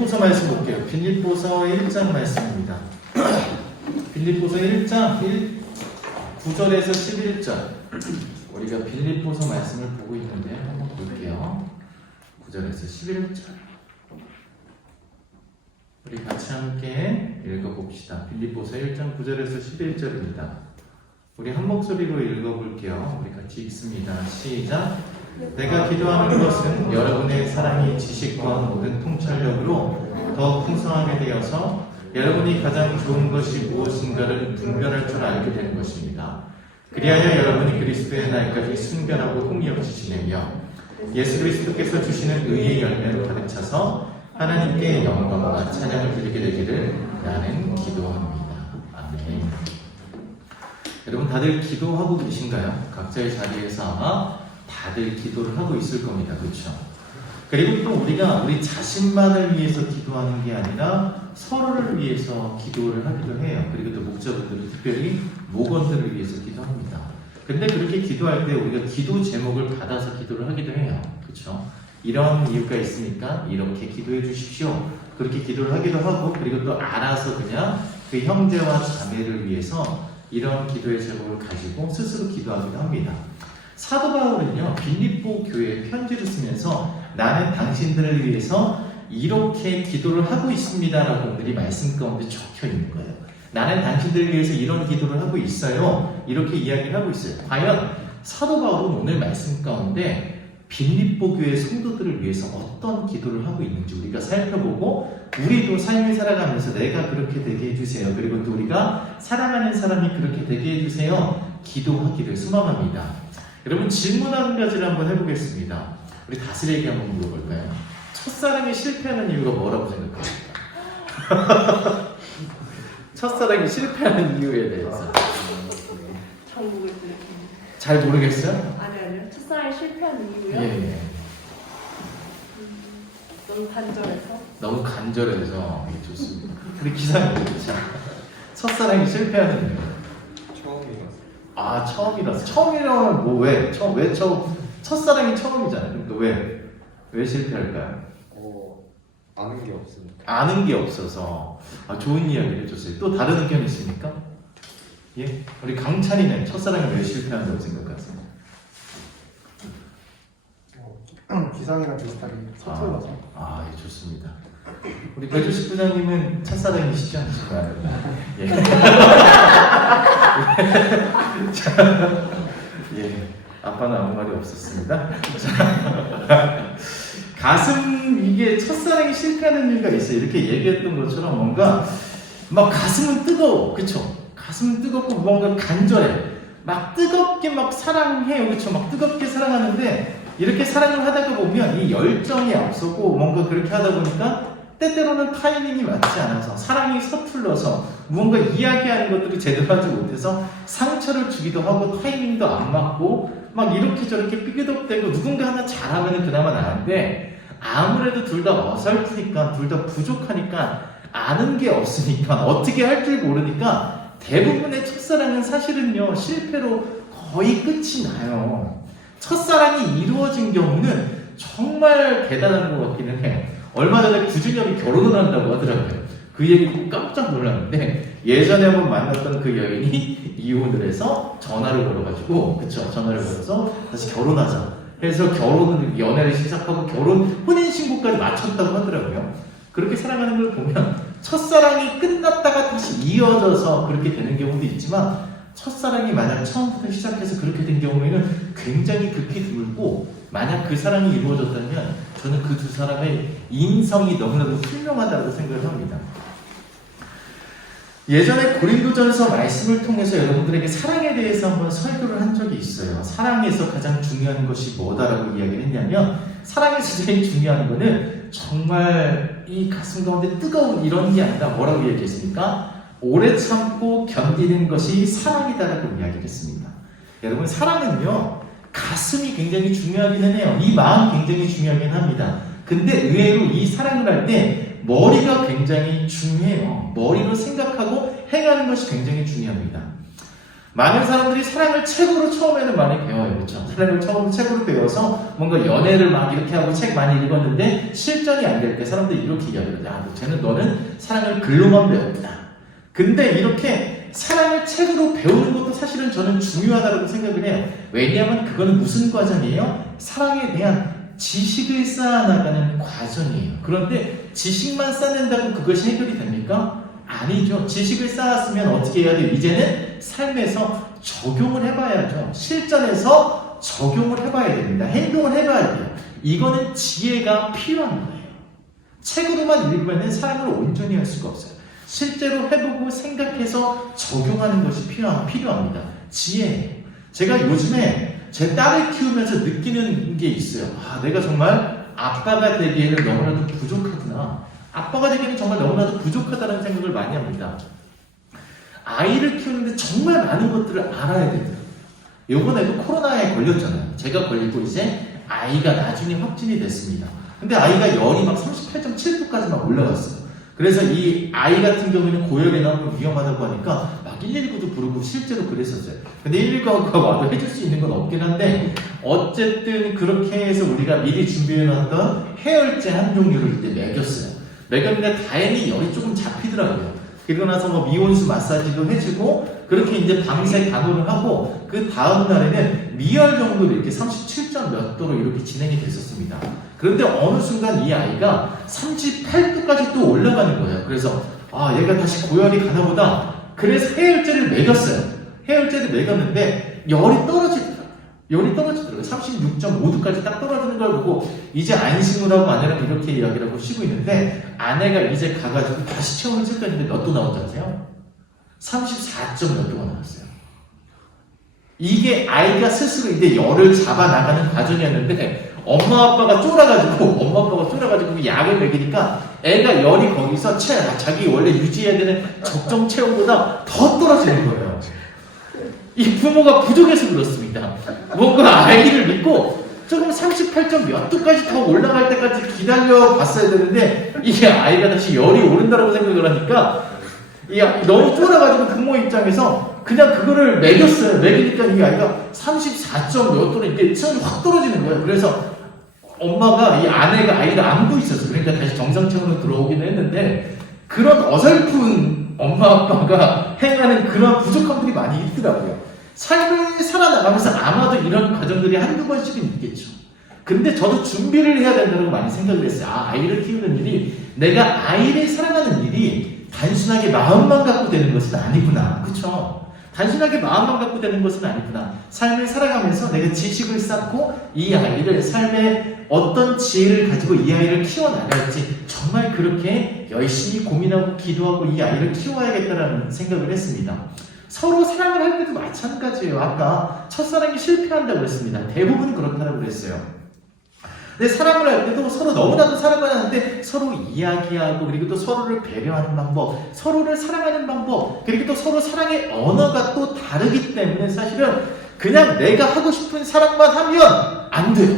빌립보서 말씀 볼게요. 빌립보서 1장 말씀입니다. 빌립보서 1장 9절에서 11절. 우리가 빌립보서 말씀을 보고 있는데 한번 볼게요. 9절에서 11절. 우리 같이 함께 읽어봅시다. 빌립보서 1장 9절에서 11절입니다. 우리 한 목소리로 읽어볼게요. 우리 같이 읽습니다. 시작. 내가 기도하는 것은 여러분의 사랑이 지식과 모든 통찰력으로 더 풍성하게 되어서 여러분이 가장 좋은 것이 무엇인가를 분별할 줄 알게 되는 것입니다. 그리하여 여러분이 그리스도의 날까지 순결하고 통리 없이 지내며 예수 그리스도께서 주시는 의의 열매로 가득 차서 하나님께 영광과 찬양을 드리게 되기를 나는 기도합니다. 아멘. 여러분 다들 기도하고 계신가요? 각자의 자리에서 아마 다들 기도를 하고 있을 겁니다. 그렇죠? 그리고 또 우리가 우리 자신만을 위해서 기도하는 게 아니라 서로를 위해서 기도를 하기도 해요. 그리고 또 목자분들은 특별히 목원들을 위해서 기도합니다. 근데 그렇게 기도할 때 우리가 기도 제목을 받아서 기도를 하기도 해요. 그렇죠? 이런 이유가 있으니까 이렇게 기도해 주십시오. 그렇게 기도를 하기도 하고, 그리고 또 알아서 그냥 그 형제와 자매를 위해서 이런 기도의 제목을 가지고 스스로 기도하기도 합니다. 사도 바울은요, 빌립보 교회에 편지를 쓰면서 나는 당신들을 위해서 이렇게 기도를 하고 있습니다라고 오늘이 말씀 가운데 적혀 있는 거예요. 나는 당신들을 위해서 이런 기도를 하고 있어요. 이렇게 이야기를 하고 있어요. 과연 사도 바울은 오늘 말씀 가운데 빌립보 교회 성도들을 위해서 어떤 기도를 하고 있는지 우리가 살펴보고, 우리도 삶을 살아가면서 내가 그렇게 되게 해주세요. 그리고 또 우리가 사랑하는 사람이 그렇게 되게 해주세요. 기도하기를 소망합니다. 여러분 질문 한 가지를 한번 해보겠습니다. 우리 다스레에게 한번 물어볼까요? 첫사랑이 실패하는 이유가 뭐라고 생각합니까? 첫사랑이 실패하는 이유에 대해서 잘 모르겠어요. 잘 모르겠어요? 아니요. 첫사랑이 실패하는 이유요? 예. 너무 간절해서? 너무 간절해서. 좋습니다. 우리 기사님 그렇죠? 첫사랑이 실패하는 이유. 처음이라서. 처음이라서. 처음이라면 뭐 왜? 왜 처음? 첫사랑이 처음이잖아요. 그럼 또 왜 실패할까요? 아는 게 없으니까. 아는 게 없어서. 좋은 이야기를 해줬어요. 또 다른 의견 있습니까? 예? 우리 강찬이는 첫사랑이 왜 실패한다고 생각하세요? 기상이랑 비슷하게 서툴러서. 예, 좋습니다. 우리 배주식 부장님은 첫사랑이 쉽지 않으실까요? 예. 예. 아빠는 아무 말이 없었습니다. 가슴, 이게 첫사랑이 실패하는 이유가 있어요. 이렇게 얘기했던 것처럼 뭔가 막 가슴은 뜨거워. 그쵸? 가슴은 뜨겁고 뭔가 간절해. 막 뜨겁게 막 사랑해요. 그쵸? 막 뜨겁게 사랑하는데 이렇게 사랑을 하다가 보면 이 열정이 앞서고 뭔가 그렇게 하다 보니까 때때로는 타이밍이 맞지 않아서 사랑이 서툴러서 무언가 이야기하는 것들이 제대로 하지 못해서 상처를 주기도 하고 타이밍도 안 맞고 막 이렇게 저렇게 삐그덕대고 누군가 하나 잘하면 그나마 나은데 아무래도 둘 다 어설프니까 둘 다 부족하니까 아는 게 없으니까 어떻게 할 줄 모르니까 대부분의 첫사랑은 사실은요 실패로 거의 끝이 나요. 첫사랑이 이루어진 경우는 정말 대단한 것 같기는 해요. 얼마 전에 구준엽이 결혼을 한다고 하더라고요. 그 얘기 듣고 깜짝 놀랐는데 예전에 한번 만났던 그 여인이 이혼을 해서 전화를 걸어가지고 그쵸 전화를 걸어서 다시 결혼하자 해서 연애를 시작하고 혼인신고까지 마쳤다고 하더라고요. 그렇게 살아가는 걸 보면 첫사랑이 끝났다가 다시 이어져서 그렇게 되는 경우도 있지만 첫사랑이 만약 처음부터 시작해서 그렇게 된 경우에는 굉장히 극히 드물고 만약 그 사랑이 이루어졌다면 저는 그 두 사람의 인성이 너무나도 훌륭하다고 생각을 합니다. 예전에 고린도전서 말씀을 통해서 여러분들에게 사랑에 대해서 한번 설교를 한 적이 있어요. 사랑에서 가장 중요한 것이 뭐다라고 이야기를 했냐면 사랑에서 제일 중요한 거는 정말 이 가슴 가운데 뜨거운 이런 게 아니라 뭐라고 얘기했습니까? 오래 참고 견디는 것이 사랑이다라고 이야기를 했습니다. 여러분 사랑은요 가슴이 굉장히 중요하기는 해요. 이 마음 굉장히 중요하긴 합니다. 근데 의외로 이 사랑을 할 때 머리가 굉장히 중요해요. 머리로 생각하고 행하는 것이 굉장히 중요합니다. 많은 사람들이 사랑을 책으로 처음에는 많이 배워요. 그렇죠? 사랑을 책으로 배워서 뭔가 연애를 막 이렇게 하고 책 많이 읽었는데 실전이 안 될 때 사람들이 이렇게 이야기를 해요. 너는 사랑을 글로만 배웠구나. 근데 이렇게 사랑을 책으로 배우는 것도 사실은 저는 중요하다고 생각을 해요. 왜냐하면 그거는 무슨 과정이에요? 사랑에 대한 지식을 쌓아나가는 과정이에요. 그런데 지식만 쌓는다고 그것이 해결이 됩니까? 아니죠. 지식을 쌓았으면 어떻게 해야 돼요? 이제는 삶에서 적용을 해봐야죠. 실전에서 적용을 해봐야 됩니다. 행동을 해봐야 돼요. 이거는 지혜가 필요한 거예요. 책으로만 읽으면 사랑을 온전히 할 수가 없어요. 실제로 해보고 생각해서 적용하는 것이 필요합니다. 지혜예요. 제가 요즘에 제 딸을 키우면서 느끼는 게 있어요. 내가 정말 아빠가 되기에는 너무나도 부족하구나. 아빠가 되기에는 정말 너무나도 부족하다는 생각을 많이 합니다. 아이를 키우는데 정말 많은 것들을 알아야 되더라고요. 이번에도 코로나에 걸렸잖아요. 제가 걸리고 이제 아이가 나중에 확진이 됐습니다. 근데 아이가 열이 막 38.7도까지 막 올라갔어요. 그래서 이 아이 같은 경우에는 고열이 나면 위험하다고 하니까 막 119도 부르고 실제로 그랬었어요. 근데 119가 와도 해줄 수 있는 건 없긴 한데 어쨌든 그렇게 해서 우리가 미리 준비해놨던 해열제 한 종류를 이때 먹였어요. 먹였는데 다행히 열이 조금 잡히더라고요. 그리고 나서 뭐 미온수 마사지도 해주고 그렇게 이제 밤새 간호를 하고 그 다음 날에는 미열 정도로 이렇게 37점 몇 도로 이렇게 진행이 됐었습니다. 그런데 어느 순간 이 아이가 38도까지 또 올라가는 거예요. 그래서 얘가 다시 고열이 가나 보다. 그래서 해열제를 먹였어요. 해열제를 먹였는데 열이 떨어지더라고요. 36.5도까지 딱 떨어지는 걸 보고 이제 안심을 하고 아내랑 이렇게 이야기를 하고 쉬고 있는데 아내가 이제 가가지고 다시 체온을 칠 거였는데 몇 도 나온지 아세요? 34점 몇 도가 나왔어요. 이게 아이가 스스로 이제 열을 잡아 나가는 과정이었는데 엄마 아빠가 쫄아가지고 그 약을 먹이니까 애가 열이 거기서 자기 원래 유지해야 되는 적정 체온보다 더 떨어지는 거예요. 이 부모가 부족해서 그렇습니다. 뭔가 아이를 믿고 조금 38점 몇 도까지 더 올라갈 때까지 기다려 봤어야 되는데 이게 아이가 다시 열이 오른다고 생각을 하니까 너무 쫄아가지고 부모 입장에서 그냥 그거를 먹였어요. 먹이니까 이 아이가 34점 몇 도로 이게 체온이 확 떨어지는 거예요. 그래서 엄마가 이 아내가 아이를 안고 있었어요. 그러니까 다시 정상 체온으로 들어오기도 했는데 그런 어설픈 엄마 아빠가 행하는 그런 부족함들이 많이 있더라고요. 삶을 살아나가면서 아마도 이런 과정들이 한두 번씩은 있겠죠. 근데 저도 준비를 해야 된다고 많이 생각을 했어요. 아이를 키우는 일이 내가 아이를 사랑하는 일이 단순하게 마음만 갖고 되는 것은 아니구나. 그쵸? 단순하게 마음만 갖고 되는 것은 아니구나. 삶을 살아가면서 내가 지식을 쌓고 이 아이를 삶의 어떤 지혜를 가지고 이 아이를 키워나갈지 정말 그렇게 열심히 고민하고 기도하고 이 아이를 키워야겠다는 생각을 했습니다. 서로 사랑을 할 때도 마찬가지예요. 아까 첫사랑이 실패한다고 했습니다. 대부분 그렇다고 그랬어요. 근데 사랑을 할 때도 서로 너무나도 사랑을 하는데 서로 이야기하고 그리고 또 서로를 배려하는 방법, 서로를 사랑하는 방법, 그리고 또 서로 사랑의 언어가 또 다르기 때문에 사실은 그냥 내가 하고 싶은 사랑만 하면 안 돼요.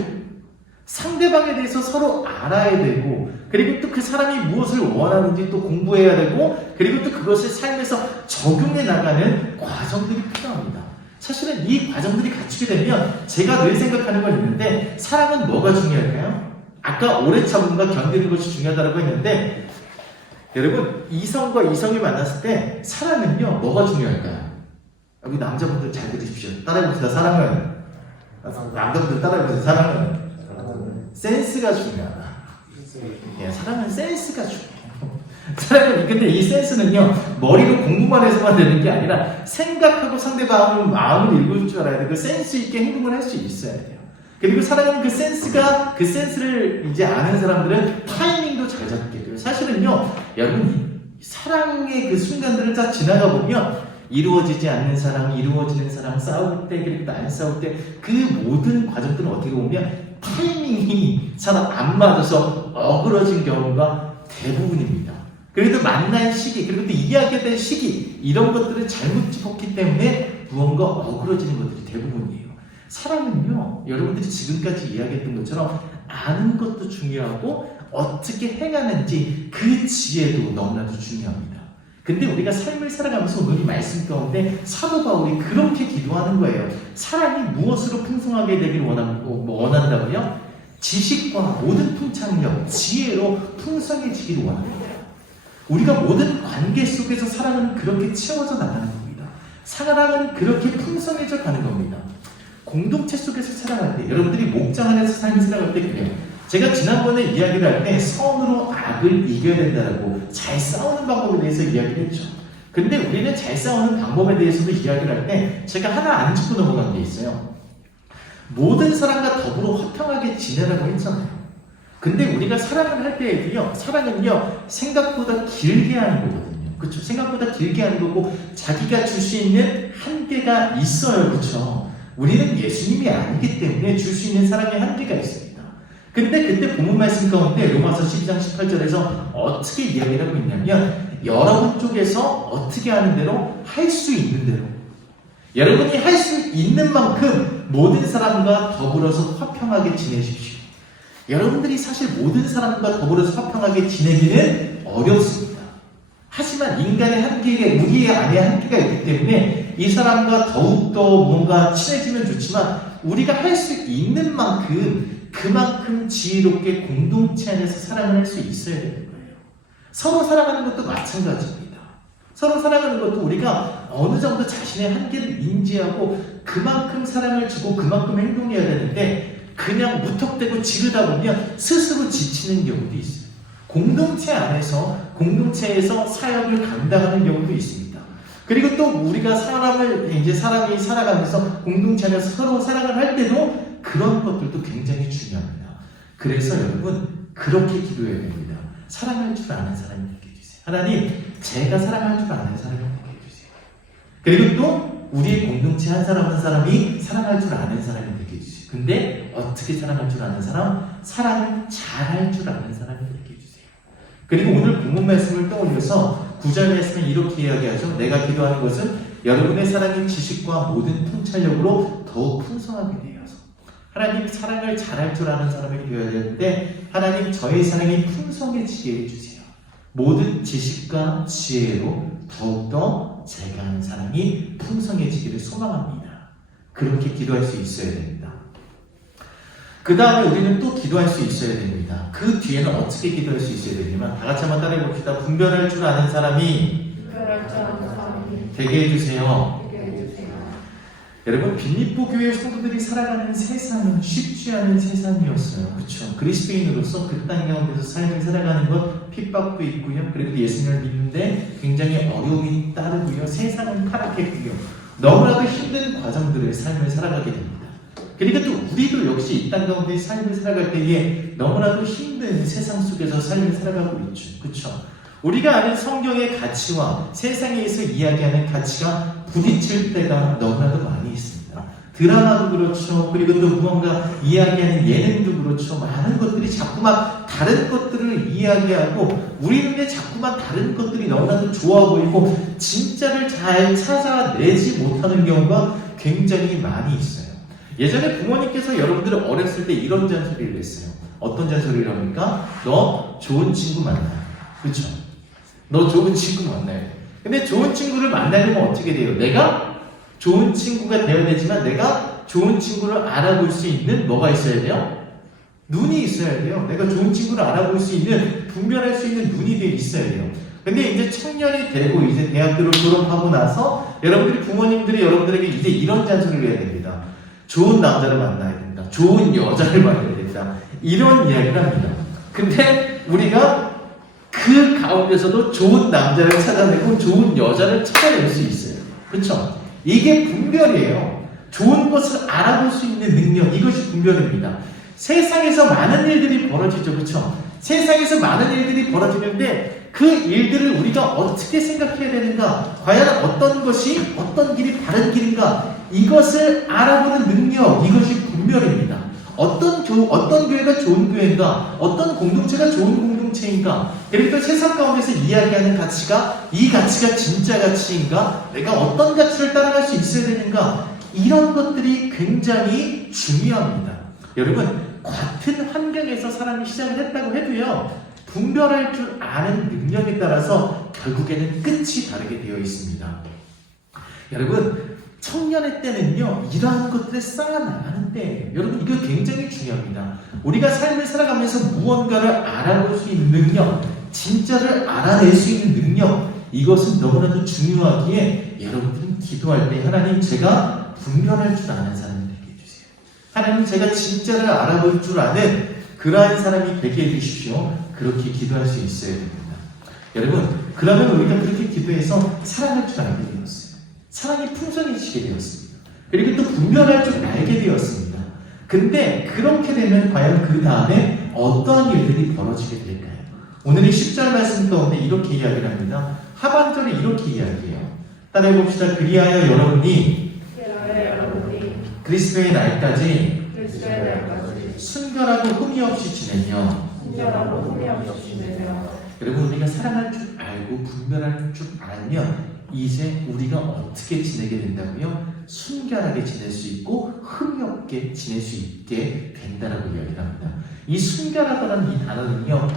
상대방에 대해서 서로 알아야 되고 그리고 또 그 사람이 무엇을 원하는지 또 공부해야 되고 그리고 또 그것을 삶에서 적용해 나가는 과정들이 필요합니다. 사실은 이 과정들이 갖추게 되면 제가 늘 생각하는 건 있는데 사랑은 뭐가 중요할까요? 아까 오래 참음과 견디는 것이 중요하다고 했는데 여러분 이성과 이성이 만났을 때 사랑은요 뭐가 중요할까요? 여기 남자분들 잘 들으십시오. 따라해보세요. 사랑은 남자분들 따라해보세요. 사랑은 센스가 중요하다. 사랑은 센스가 중요해요. 사랑은 근데 이 센스는요 머리로 공부만 해서만 되는 게 아니라 생각하고 상대방의 마음을 읽을 줄 알아야 돼요. 그 센스 있게 행동을 할 수 있어야 돼요. 그리고 사랑은 그 센스를 이제 아는 사람들은 타이밍도 잘 잡게 돼요. 사실은요 여러분 사랑의 그 순간들을 다 지나가 보면 이루어지지 않는 사랑, 이루어지는 사랑, 싸울 때 그리고 안 싸울 때 그 모든 과정들은 어떻게 보면 타이밍이 잘 안 맞아서 어그러진 경우가 대부분입니다. 그래도 만난 시기, 그리고 또 이야기했던 시기 이런 것들을 잘못 짚었기 때문에 무언가 어그러지는 것들이 대부분이에요. 사랑은요, 여러분들이 지금까지 이야기했던 것처럼 아는 것도 중요하고 어떻게 행하는지 그 지혜도 너무나도 중요합니다. 근데 우리가 삶을 살아가면서 오늘 이 말씀 가운데 사도 바울이 그렇게 기도하는 거예요. 사람이 무엇으로 풍성하게 되기를 원한다고요? 지식과 모든 통찰력, 지혜로 풍성해지기를 원합니다. 우리가 모든 관계 속에서 사랑은 그렇게 채워져 나가는 겁니다. 사랑은 그렇게 풍성해져 가는 겁니다. 공동체 속에서 살아갈 때, 여러분들이 목장 안에서 삶을 살아갈 때 그래요. 제가 지난번에 이야기를 할 때 선으로 악을 이겨야 된다고 잘 싸우는 방법에 대해서 이야기를 했죠. 근데 우리는 잘 싸우는 방법에 대해서도 이야기를 할 때 제가 하나 안 짚고 넘어간 게 있어요. 모든 사람과 더불어 화평하게 지내라고 했잖아요. 근데 우리가 사랑을 할 때에도요, 사랑은요, 생각보다 길게 하는 거거든요. 그렇죠? 생각보다 길게 하는 거고, 자기가 줄 수 있는 한계가 있어요. 그렇죠? 우리는 예수님이 아니기 때문에 줄 수 있는 사랑의 한계가 있습니다. 근데 그때 본문 말씀 가운데 로마서 12장 18절에서 어떻게 이야기를 하고 있냐면, 여러분 쪽에서 어떻게 하는 대로 할 수 있는 대로, 여러분이 할 수 있는 만큼 모든 사람과 더불어서 화평하게 지내십시오. 여러분들이 사실 모든 사람과 더불어서 화평하게 지내기는 어렵습니다. 하지만 인간의 한계가, 우리 안에 한계가 있기 때문에 이 사람과 더욱더 뭔가 친해지면 좋지만 우리가 할 수 있는 만큼 그만큼 지혜롭게 공동체 안에서 사랑을 할 수 있어야 되는 거예요. 서로 사랑하는 것도 마찬가지입니다. 서로 사랑하는 것도 우리가 어느 정도 자신의 한계를 인지하고 그만큼 사랑을 주고 그만큼 행동해야 되는데 그냥 무턱대고 지르다 보면 스스로 지치는 경우도 있어요. 공동체 안에서, 공동체에서 사역을 감당하는 경우도 있습니다. 그리고 또 우리가 사람이 살아가면서 공동체 안에서 서로 사랑을 할 때도 그런 것들도 굉장히 중요합니다. 그래서 여러분, 그렇게 기도해야 됩니다. 사랑할 줄 아는 사람이 되게 해주세요. 하나님, 제가 사랑할 줄 아는 사람이 되게 해주세요. 그리고 또 우리의 공동체 한 사람 한 사람이 사랑할 줄 아는 사람이 되게 해주세요. 근데 어떻게 사랑할 줄 아는 사람? 사랑을 잘할 줄 아는 사람이 되게 해주세요. 그리고 오늘 본문 말씀을 떠올려서 9절 말씀에 이렇게 이야기하죠. 내가 기도하는 것은 여러분의 사랑이 지식과 모든 통찰력으로 더욱 풍성하게 되어서, 하나님, 사랑을 잘할 줄 아는 사람이 되어야 되는데 하나님, 저의 사랑이 풍성해지게 해주세요. 모든 지식과 지혜로 더욱더 제가 하는 사랑이 풍성해지기를 소망합니다. 그렇게 기도할 수 있어야 됩니다. 그 다음에 우리는 또 기도할 수 있어야 됩니다. 그 뒤에는 어떻게 기도할 수 있어야 되냐면 다 같이 한번 따라해 봅시다. 분별할 줄 아는 사람이 되게 해주세요. 여러분, 빌립보 교회 성도들이 살아가는 세상은 쉽지 않은 세상이었어요. 그렇죠? 그리스도인으로서 그 땅 가운데서 삶을 살아가는 것 핍박도 있고요. 그리고 예수님을 믿는데 굉장히 어려움이 따르고요. 세상은 타락했고요. 너무나도 힘든 과정들을 삶을 살아가게 됩니다. 그리고 또 우리도 역시 이 땅 가운데 삶을 살아갈 때에 너무나도 힘든 세상 속에서 삶을 살아가고 있죠. 그렇죠? 우리가 아는 성경의 가치와 세상에서 이야기하는 가치가 부딪힐 때가 너무나도 많이 있습니다. 드라마도 그렇죠. 그리고 또 무언가 이야기하는 예능도 그렇죠. 많은 것들이 자꾸만 다른 것들을 이야기하고 우리 눈에 자꾸만 다른 것들이 너무나도 좋아 보이고 진짜를 잘 찾아내지 못하는 경우가 굉장히 많이 있어요. 예전에 부모님께서 여러분들을 어렸을 때 이런 잔소리를 했어요. 어떤 잔소리를 합니까? 너 좋은 친구 만나. 그렇죠? 너 좋은 친구 만나야 돼. 근데 좋은 친구를 만나려면 어떻게 돼요? 내가 좋은 친구가 되어야 되지만 내가 좋은 친구를 알아볼 수 있는 뭐가 있어야 돼요? 눈이 있어야 돼요. 내가 좋은 친구를 알아볼 수 있는, 분별할 수 있는 눈이 있어야 돼요. 근데 이제 청년이 되고 이제 대학교를 졸업하고 나서 여러분들이, 부모님들이 여러분들에게 이제 이런 잔소리를 해야 됩니다. 좋은 남자를 만나야 된다. 좋은 여자를 만나야 된다. 이런 이야기를 합니다. 근데 우리가 그 가운데서도 좋은 남자를 찾아내고 좋은 여자를 찾아낼 수 있어요. 그렇죠? 이게 분별이에요. 좋은 것을 알아볼 수 있는 능력, 이것이 분별입니다. 세상에서 많은 일들이 벌어지죠. 그렇죠? 세상에서 많은 일들이 벌어지는데 그 일들을 우리가 어떻게 생각해야 되는가, 과연 어떤 것이, 어떤 길이 바른 길인가, 이것을 알아보는 능력, 이것이 분별입니다. 어떤 교회가 좋은 교회인가, 어떤 공동체가 좋은 공동체인가, 그리고 또 세상 가운데서 이야기하는 가치가 이 가치가 진짜 가치인가, 내가 어떤 가치를 따라갈 수 있어야 되는가, 이런 것들이 굉장히 중요합니다. 여러분, 같은 환경에서 사람이 시작을 했다고 해도요, 분별할 줄 아는 능력에 따라서 결국에는 끝이 다르게 되어 있습니다. 여러분, 청년의 때는요, 이러한 것들을 쌓아나가는 때예요. 여러분, 이거 굉장히 중요합니다. 우리가 삶을 살아가면서 무언가를 알아볼 수 있는 능력, 진짜를 알아낼 수 있는 능력, 이것은 너무나도 중요하기에 여러분들은 기도할 때 하나님, 제가 분별할 줄 아는 사람이 되게 해주세요. 하나님, 제가 진짜를 알아볼 줄 아는 그러한 사람이 되게 해주십시오. 그렇게 기도할 수 있어야 됩니다. 여러분, 그러면 우리가 그렇게 기도해서 사랑할 줄 알게 되었어요. 사랑이 풍성해지게 되었습니다. 그리고 또 분별할 줄 알게 되었습니다. 근데 그렇게 되면 과연 그 다음에 어떠한 일들이 벌어지게 될까요? 오늘의 10절 말씀 가운데 이렇게 이야기를 합니다. 하반절에 이렇게 이야기해요. 따라해봅시다. 그리하여 여러분이 그리스도의 날까지 순결하고 흠이 없이 지내며 여러분, 우리가 사랑할 줄 알고 분별할 줄 알면 이제 우리가 어떻게 지내게 된다고요? 순결하게 지낼 수 있고 흠이 없게 지낼 수 있게 된다라고 이야기를 합니다. 이 순결하다는 이 단어는요,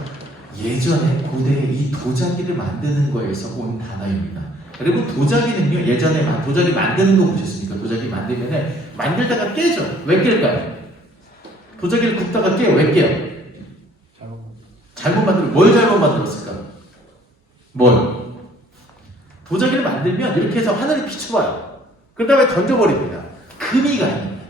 예전에 고대에 이 도자기를 만드는 거에서 온 단어입니다. 여러분, 도자기는요, 예전에 도자기 만드는 거 보셨습니까? 도자기 만들면은 만들다가 깨져. 왜 깰까요? 도자기를 굽다가 깨요. 왜 깨요? 잘못 만들고, 뭘 잘못 만들었을까? 뭘? 도자기를 만들면 이렇게 해서 하늘에 비춰봐요. 그 다음에 던져버립니다. 금이가 아닙니다.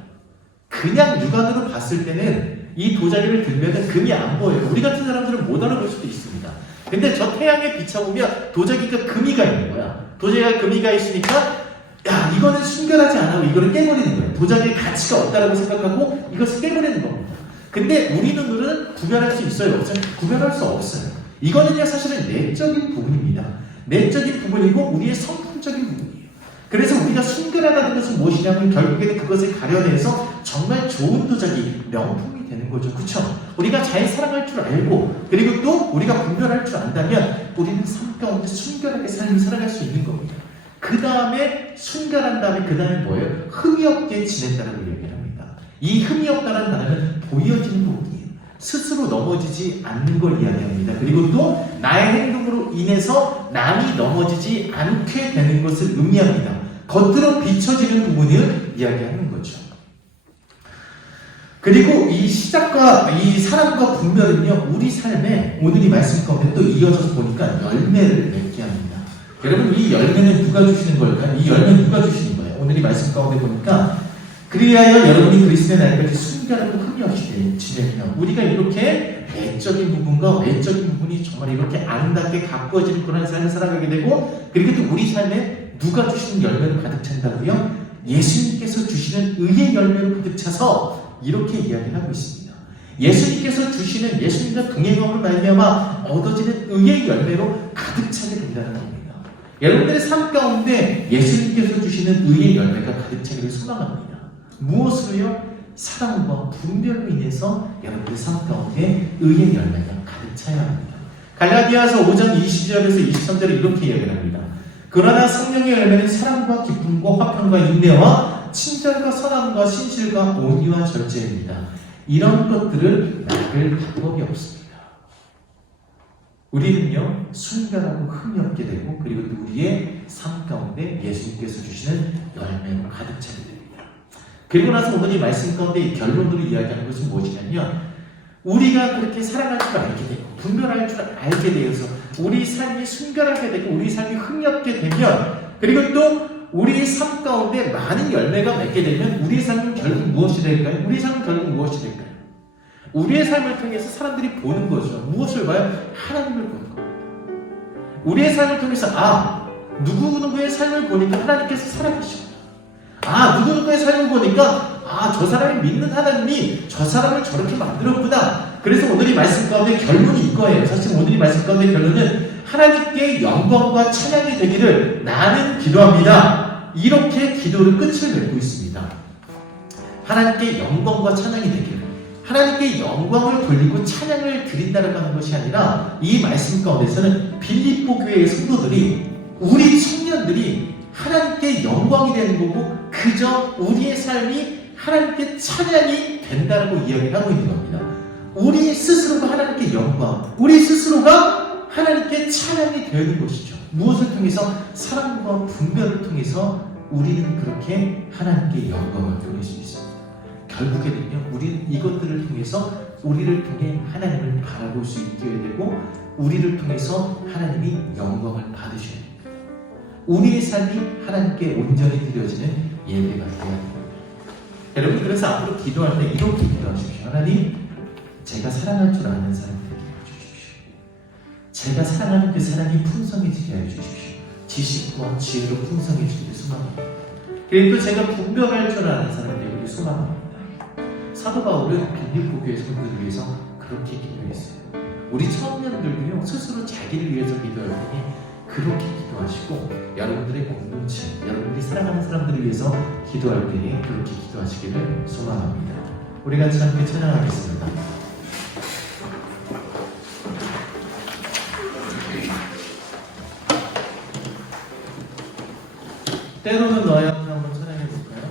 그냥 육안으로 봤을 때는 이 도자기를 들면은 금이 안 보여요. 우리 같은 사람들은 못 알아볼 수도 있습니다. 근데 저 태양에 비춰보면 도자기가 금이가 있는 거야. 도자기가 금이가 있으니까 야, 이거는 순결하지 않아. 이거를 깨버리는 거예요. 도자기의 가치가 없다라고 생각하고 이것을 깨버리는 겁니다. 근데 우리 눈으로는 구별할 수 있어요? 없어요? 구별할 수 없어요. 이거는요, 사실은 내적인 부분입니다. 내적인 부분이고 우리의 성품적인 부분이에요. 그래서 우리가 순결하다는 것은 무엇이냐면 결국에는 그것을 가려내서 정말 좋은 도자기, 명품이 되는 거죠. 그렇죠? 우리가 잘 사랑할 줄 알고 그리고 또 우리가 분별할 줄 안다면 우리는 삶 가운데 순결하게 삶을 살아갈 수 있는 겁니다. 그 다음에 순결한 다음에 그 다음에 뭐예요? 흠이 없게 지낸다는 걸 얘기합니다. 이 흠이 없다는 단어는 보여지는 부분이에요. 스스로 넘어지지 않는 걸 이야기합니다. 그리고 또 나의 행동으로 인해서 남이 넘어지지 않게 되는 것을 의미합니다. 겉으로 비춰지는 부분을 이야기하는 거죠. 그리고 이 시작과 이 사랑과 분별은요, 우리 삶에 오늘 이 말씀 가운데 또 이어져서 보니까 열매를 맺게 합니다. 여러분, 이 열매는 누가 주시는 걸까요? 이 열매는 누가 주시는 거예요? 오늘 이 말씀 가운데 보니까 그리하여 여러분이 그리스도의 날까지 순결하고 흠이 없이 지내며 우리가 이렇게 내적인 부분과 외적인 부분이 정말 이렇게 아름답게 가꾸어지는 그런 삶을 살아가게 되고 그리고 또 우리 삶에 누가 주시는 열매로 가득 찬다고요? 예수님께서 주시는 의의 열매로 가득 차서 이렇게 이야기를 하고 있습니다. 예수님께서 주시는 예수님과 동행함을 말미암아 얻어지는 의의 열매로 가득 차게 된다는 겁니다. 여러분들의 삶 가운데 예수님께서 주시는 의의 열매가 가득 차기를 소망합니다. 무엇으로요? 사랑과 분별로 인해서 여러분의 삶 가운데 의의 열매가 가득 차야 합니다. 갈라디아서 5장 20절에서 23절에 이렇게 이야기를 합니다. 그러나 성령의 열매는 사랑과 기쁨과 화평과 인내와 친절과 선함과 신실과 온유와 절제입니다. 이런 것들을 막을 방법이 없습니다. 우리는요, 순결하고 흠이 없게 되고 그리고 또 우리의 삶 가운데 예수님께서 주시는 열매로 가득 차게 됩니다. 그리고 나서 오늘 이 말씀 가운데 이 결론으로 이야기하는 것은 무엇이냐면 우리가 그렇게 사랑할 줄 알게 되고 분별할 줄 알게 되어서 우리 삶이 순결하게 되고 우리 삶이 흠이 없게 되면 그리고 또 우리의 삶 가운데 많은 열매가 맺게 되면 우리의 삶은 결국 무엇이 될까요? 우리의 삶은 결국 무엇이 될까요? 우리의 삶을 통해서 사람들이 보는 거죠. 무엇을 봐요? 하나님을 보는 겁니다. 우리의 삶을 통해서 누구누구의 삶을 보니까 하나님께서 살아계시구나. 누구누구의 삶을 보니까 저 사람이 믿는 하나님이 저 사람을 저렇게 만들었구나. 그래서 오늘 이 말씀 가운데 결론이 이거예요. 사실 오늘 이 말씀 가운데 결론은 하나님께 영광과 찬양이 되기를 나는 기도합니다. 이렇게 기도를 끝을 맺고 있습니다. 하나님께 영광과 찬양이 되기를 하나님께 영광을 돌리고 찬양을 드린다고 하는 것이 아니라 이 말씀 가운데서는 빌립보 교회의 성도들이 우리 청년들이 하나님께 영광이 되는 거고 그저 우리의 삶이 하나님께 찬양이 된다고 이야기를 하고 있는 겁니다. 우리 스스로가 하나님께 영광, 우리 스스로가 하나님께 찬양이 되는 것이죠. 무엇을 통해서? 사랑과 분별을 통해서 우리는 그렇게 하나님께 영광을 돌릴 수 있습니다. 결국에는요, 우리는 이것들을 통해서 우리를 통해 하나님을 바라볼 수 있게 되고 우리를 통해서 하나님이 영광을 받으셔야 됩니다. 우리의 삶이 하나님께 온전히 드려지는 예배가 되어야 됩니다. 여러분, 그래서 앞으로 기도할 때 이렇게 기도하십시오. 하나님, 제가 사랑할 줄 아는 사람 되게 해주십시오. 제가 사랑하는 그 사랑이 풍성해지게 해주십시오. 지식과 지혜로 풍성해지기를 소망합니다. 그리고 제가 분별할 줄 아는 사람 되기를 소망합니다. 사도 바울은 빌립보 교회 성도들을 위해서 그렇게 기도했어요. 우리 청년들도요, 스스로 자기를 위해서 기도할 때니 그렇게 기도하시고 여러분들의 공동체, 여러분들이 사랑하는 사람들을 위해서 기도할 때에 그렇게 기도하시기를 소망합니다. 우리 같이 함께 찬양하겠습니다. 때로는 너의 한번 찬양해 볼까요?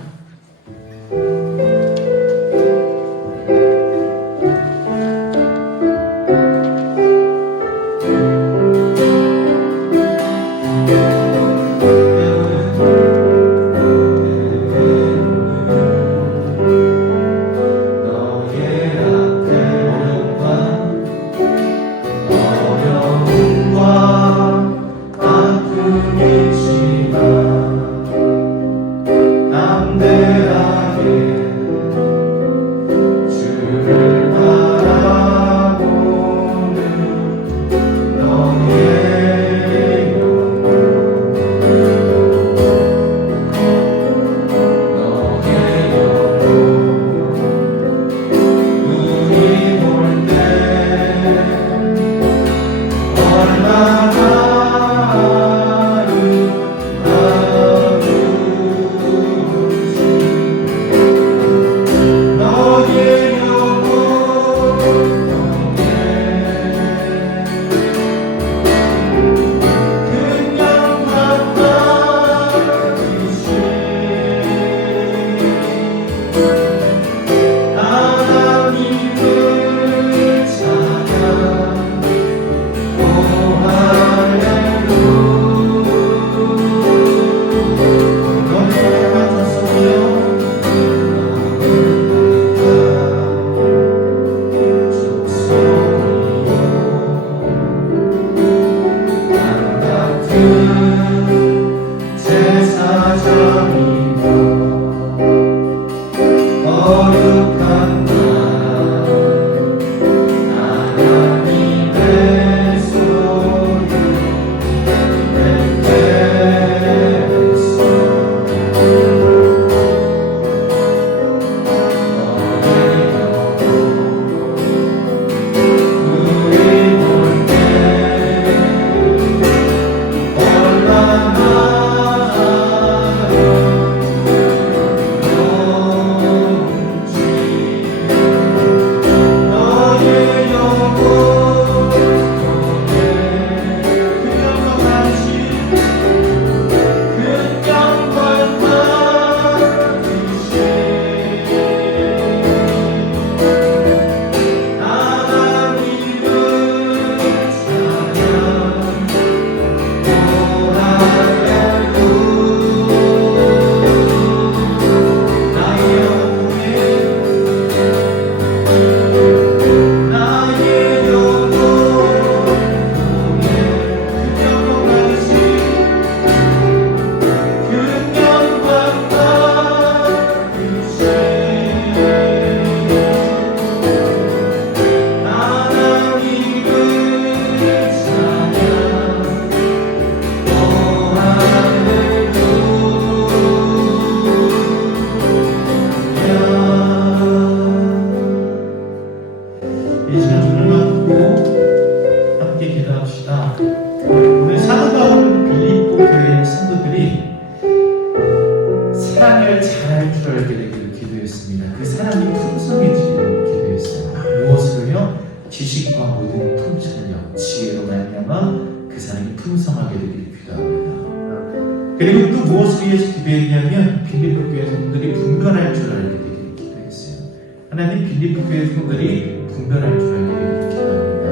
그리고 또 무엇을 위해서 기도했냐면 빌립보 교회 성도들이 분별할 줄 알게 되기를 기도했어요. 하나님, 빌립보 교회 성도들이 분별할 줄 알게 되기를 기도합니다.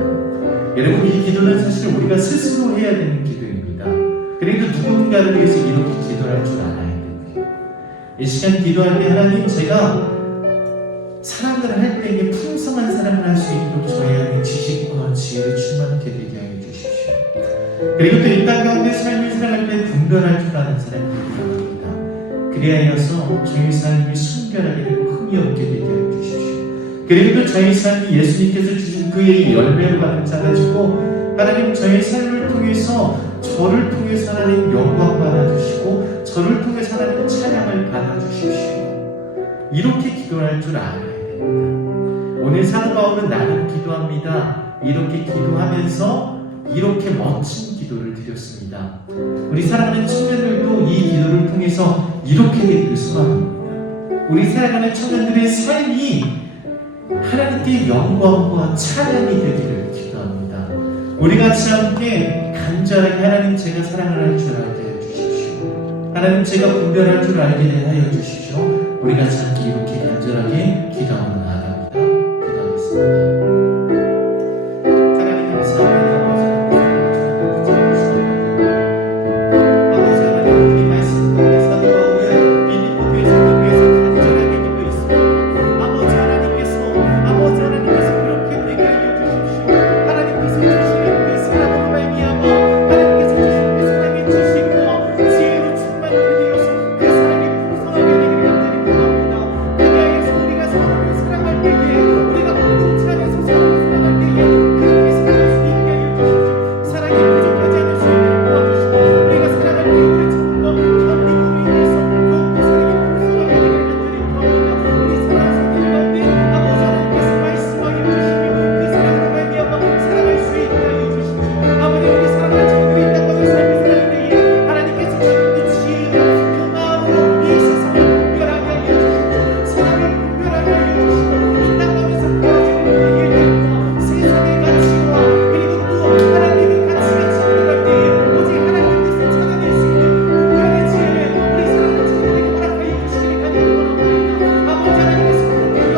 여러분, 이 기도는 사실 우리가 스스로 해야 되는 기도입니다. 그래도 누군가를 위해서 이렇게 기도할 줄 알아야 되고요. 이 시간 기도할 때 하나님, 제가 사랑을 할 때에 풍성한 사랑을 할 수 있도록 저희 안에 지식과 지혜를 충만하게 되게 하여 주십시오. 그리고 또 이 땅 가운데 삶을 살아갈 때 분별할 줄 아는 사람이 되기를 합니다. 그리하여서 저희 삶이 순결하게 되고 흠이 없게 되게 하여 주십시오. 그리고 또 저희 삶이 예수님께서 주신 그의 열매를 가득 차가지고 하나님, 저희 삶을 통해서 저를 통해서 하나님 영광 받아주시고 저를 통해서 하나님 찬양을 받아주십시오. 이렇게 기도할 줄 알아야 됩니다. 오늘 사도 바울은 나는 기도합니다, 이렇게 기도하면서 이렇게 멋진 기도를 드렸습니다. 우리 사랑하는 청년들도 이 기도를 통해서 이렇게 되기를 소망합니다. 우리 사랑하는 청년들의 삶이 하나님께 영광과 찬양이 되기를 기도합니다. 우리 같이 함께 간절하게 하나님, 제가 사랑을 할 줄 알게 해 주십시오. 하나님, 제가 분별할 줄 알게 하여 주십시오. 우리 같이 함께 이렇게 간절하게 기도하며 나아갑니다. 기도하겠습니다. 하나님, 감사합니다. 아버지 하나님, 이 말씀 가운데 사도 바울은 빌립보 교회에서 간절하게 기도했습니다. 아버지 하나님께서 그렇게 되게 하여 주십시오. 하나님께서 주시는 그 사랑으로 말미암아 하나님께서 주시는 그 사랑의 지식과 지혜로 충만하게 되어서 그 사랑이 풍성하게 되기를 간절히 구합니다. 그리하여서 우리가 서로를 사랑할 때에, 우리가 공동체 안에서 서로를 사랑할 때에 그렇게 사랑할 수 있게 하여 주십시오. 사랑이 부족하지 않을 수 있게 도와주시고, 우리가 사랑할 때에 우리 참음과 견림으로 인해서 더욱더 사랑이 풍성하게 되기를 간절히 구합니다. 우리 사랑하는 성도 가운데 아버지 하나님께서 말씀하여 주시며 그 사랑으로 말미암아 사랑할 수 있게 하여 주십시오. 아버지, 우리 사랑하는 친구들이 이 땅 가운데 삶을 살아갈 때에 하나님께서 주신 그 지혜로 그 마음으로 이 세상을 분별하게 하여 주십시오. 사랑을 분별하게 하여 주시고, 이 땅 가운데서 벌어지는 그 일들과 세상의 가치와 그리고 또 하나님의 가치가 진행할 때에 오직 하나님 뜻을 찾아낼 수 있는 분별의 지혜를 우리 사랑하는 친구들에게 허락하여 주시기를 간절히 원합니다. 아버지 하나님께서 그렇게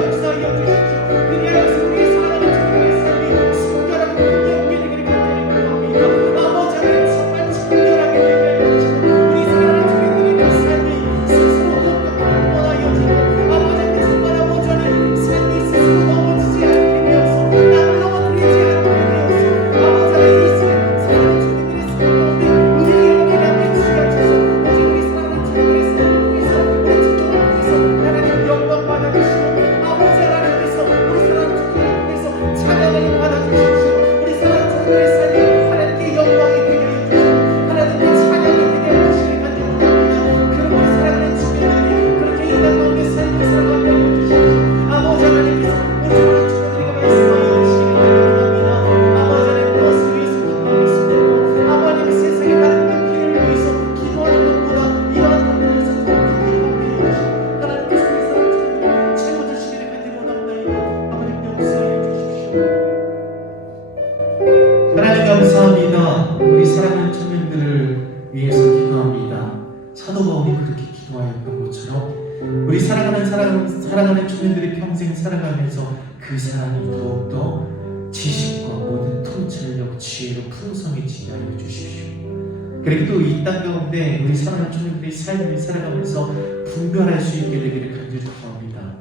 역사하여 주십시오. 그리하여서 우리의 사랑하는 친구들의 삶이 순결하고 흠이 없게 되기를 간절히 원합니다. 아버지 하나님, 정말 청결하게 되게 하여 주시고, 우리 사랑하는 친구들의 그 삶이 스스로 더욱더 강건하여 주고, 아버지 하나님, 정말 아버지 하나님, 삶이 스스로 넘어지지 않게 되어서 남을 넘어뜨리지 않게 되어서 아버지 하나님, 이 사랑하는 친구들의 삶 가운데 의의 영광을 주시옵소서. 오직 우리 사랑하는 친구들의 삶을 통해서 우리 직종을 통해서 하나님 영광 받아주시고, 아버지 하나님께서 우리 사랑하는 친구들을 통해서 찬양을 받아주십시오. 우리 사랑하는 친구들의 삶이 하나님께 영광이 되게 해주시고 하나님께 찬양이 되게 해주시기를 간절히 원합니다. 그렇게 사랑하는 친구들이 그렇게 이 땅 가운데 삶을 살아가게 하여 주십시오. 아버지 하나님께서 우리 사랑하는 친구들에게 말씀하여 주시기를 간절히 원합니다. 아버지 하나님, 무엇을 위해서 기도하고 있습니까? 아버님, 세상에 다른 피해를 위해서 기도하는 것보다 이러한 것들을 위해서 더욱더 기도하게 해주시고 하나님께서 우리 사랑하는 친구들을 채워주시기를 간절히 원합니다. 아버님, 용서하여 주십시오. 하나님, 감사합니다. 우리 사랑하는 청년들을 위해서 기도합니다. 사도 바울이 그렇게 기도하였던 것처럼 우리 사랑하는 청년들이 평생 살아가면서 그 사랑이 더욱더 지식과 모든 통찰력, 지혜로 풍성해지게 하여 주십시오. 그리고 또 이 땅 가운데 우리 사랑하는 청년들이 삶을 살아가면서 분별할 수 있게 되기를 간절히 구합니다.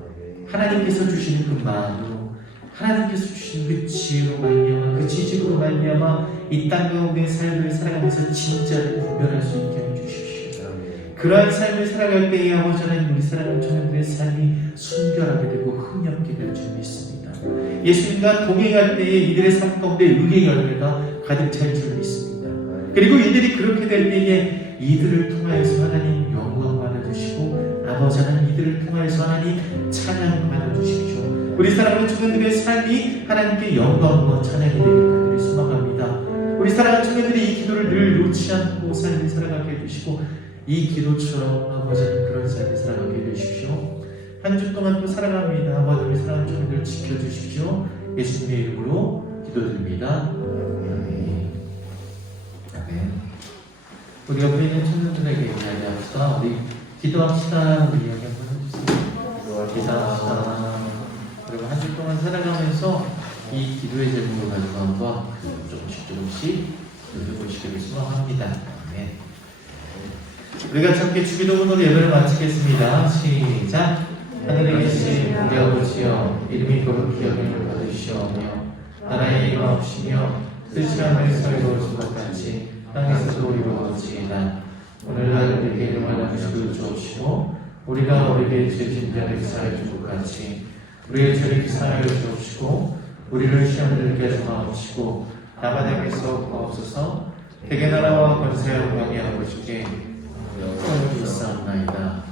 하나님께서 주시는 그 마음으로, 하나님께서 주신 그 지혜로 말미암아, 그 지식으로 말미암아 이 땅 가운데 삶을 살아가면서 진짜를 분별할 수 있게 하여 주십시오. 그러한 삶을 살아갈 때에 아버지 하나님, 우리 사랑하는 청년들의 삶이 순결하게 되고 흠이 없게 될 줄 믿습니다. 예수님과 동행할 때에 이들의 삶 가운데 의의 열매가 가득 찰 줄 믿습니다. 그리고 이들이 그렇게 될 때에 이들을 통하여서 하나님 영광 받아주시고, 아버지 하나님, 이들을 통하여서 하나님 찬양 받아주십시오. 우리 사랑하는 청년들의 삶이 하나님께 영광과 찬양이 되기를 간절히 소망합니다. 우리 사랑하는 청년들이 이 기도를 늘 놓지 않고 삶을 살아가게 해주시고, 이 기도처럼 아버지 하나님 그런 삶을 살아가게 해주십시오. 한 주 동안 또 사랑합니다. 아버지, 우리 사랑하는 청년들을 지켜주십시오. 예수님의 이름으로 기도드립니다. 아멘. 아멘. 우리 옆에 있는 청년들에게 이야기합시다. 우리 기도합시다. 우리 이야기 한번 해주세요. 기도합시다. 그리고 한 주 동안 살아가면서 이 기도의 제목을 가지고 한번 조금씩 읽어보시기를 소망합니다. 아멘. 우리가 함께 주기도문으로 예배를 마치겠습니다. 시작. 하늘에 계신 우리 아버지여, 이름이 거룩히 여김을 받으시오며 나라의 임하옵시며 뜻이 하늘에서 이루어진 것 같이 땅에서도 이루어지이다. 오늘날 우리에게 일용할 음식을 주옵시고 우리가 우리에게 죄진 자를 사하여 준 것 같이 우리의 죄를 사하여 주옵시고 우리를 시험에 들게 하지 마옵시고 다만 에게서 구하옵소서. 대개 나라와 권세와 영광이 아버지께 있사옵나이다.